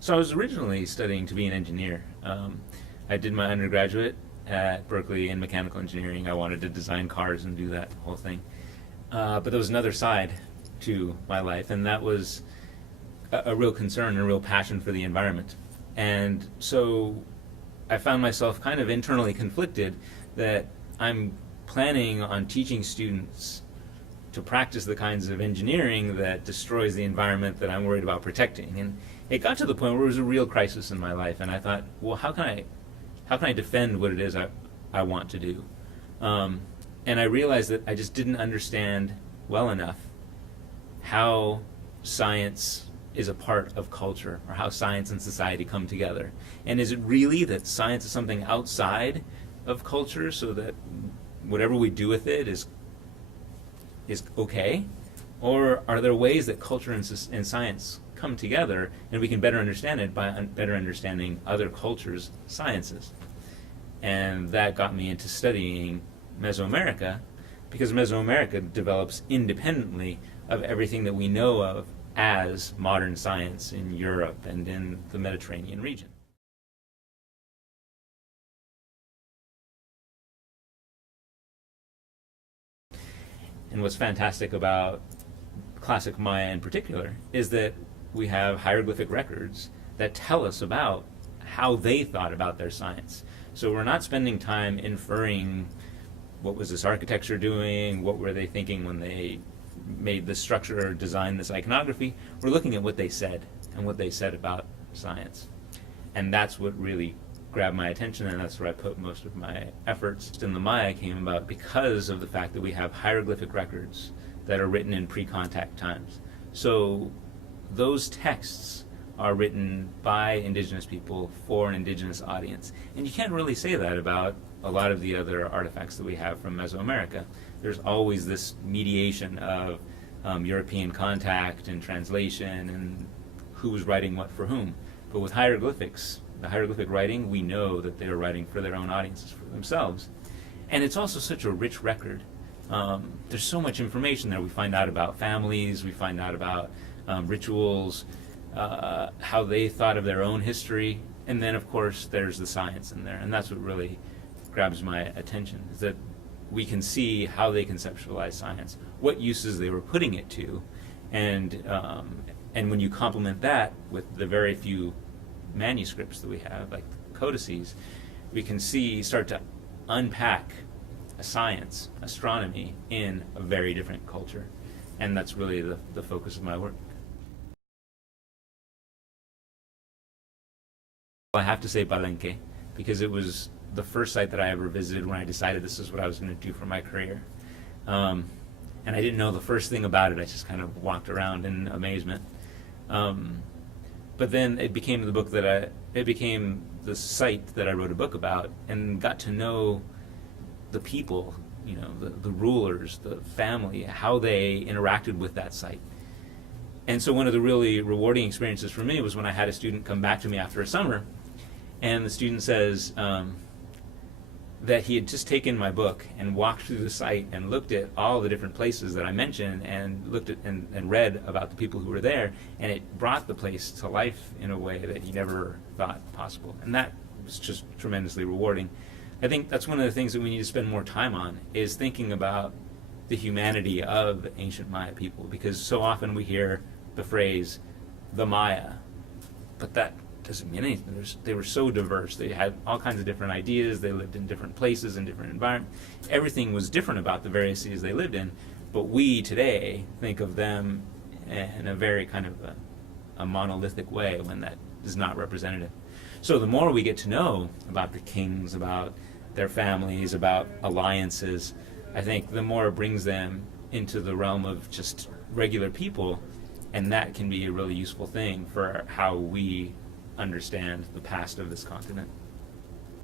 So I was originally studying to be an engineer. I did my undergraduate at Berkeley in mechanical engineering. I wanted to design cars and do that whole thing. But there was another side to my life, and that was a real concern and a real passion for the environment. And so I found myself kind of internally conflicted that I'm planning on teaching students to practice the kinds of engineering that destroys the environment that I'm worried about protecting. And it got to the point where it was a real crisis in my life, and I thought, well, how can I defend what it is I want to do? And I realized that I just didn't understand well enough how science is a part of culture, or how science and society come together. And is it really that science is something outside of culture, so that whatever we do with it is okay? Or are there ways that culture and science come together, and we can better understand it by better understanding other cultures' sciences? And that got me into studying Mesoamerica, because Mesoamerica develops independently of everything that we know of as modern science in Europe and in the Mediterranean region. And what's fantastic about classic Maya in particular is that we have hieroglyphic records that tell us about how they thought about their science. So we're not spending time inferring what was this architecture doing, what were they thinking when they made this structure or designed this iconography. We're looking at what they said and what they said about science. And that's what really grabbed my attention, and that's where I put most of my efforts. And the Maya came about because of the fact that we have hieroglyphic records that are written in pre-contact times. So those texts are written by indigenous people for an indigenous audience. And you can't really say that about a lot of the other artifacts that we have from Mesoamerica. There's always this mediation of European contact and translation and who's writing what for whom. But with hieroglyphics, the hieroglyphic writing, we know that they're writing for their own audiences, for themselves. And it's also such a rich record. There's so much information there. We find out about families, we find out about rituals, how they thought of their own history, and then of course there's the science in there. And that's what really grabs my attention, is that we can see how they conceptualize science, what uses they were putting it to, and when you complement that with the very few manuscripts that we have, like codices, we can start to unpack a science, astronomy, in a very different culture. And that's really the focus of my work. I have to say Palenque, because it was the first site that I ever visited when I decided this is what I was going to do for my career. And I didn't know the first thing about it. I just kind of walked around in amazement. But then it became it became the site that I wrote a book about, and got to know the people, the rulers, the family, how they interacted with that site. And so one of the really rewarding experiences for me was when I had a student come back to me after a summer, and the student says that he had just taken my book and walked through the site and looked at all the different places that I mentioned, and looked at and read about the people who were there, and it brought the place to life in a way that he never thought possible. And that was just tremendously rewarding. I think that's one of the things that we need to spend more time on, is thinking about the humanity of ancient Maya people, because so often we hear the phrase, the Maya, but that doesn't mean anything. They were so diverse. They had all kinds of different ideas. They lived in different places, in different environments. Everything was different about the various cities they lived in, but we today think of them in a very kind of a monolithic way, when that is not representative. So the more we get to know about the kings, about their families, about alliances, I think the more it brings them into the realm of just regular people, and that can be a really useful thing for how we understand the past of this continent.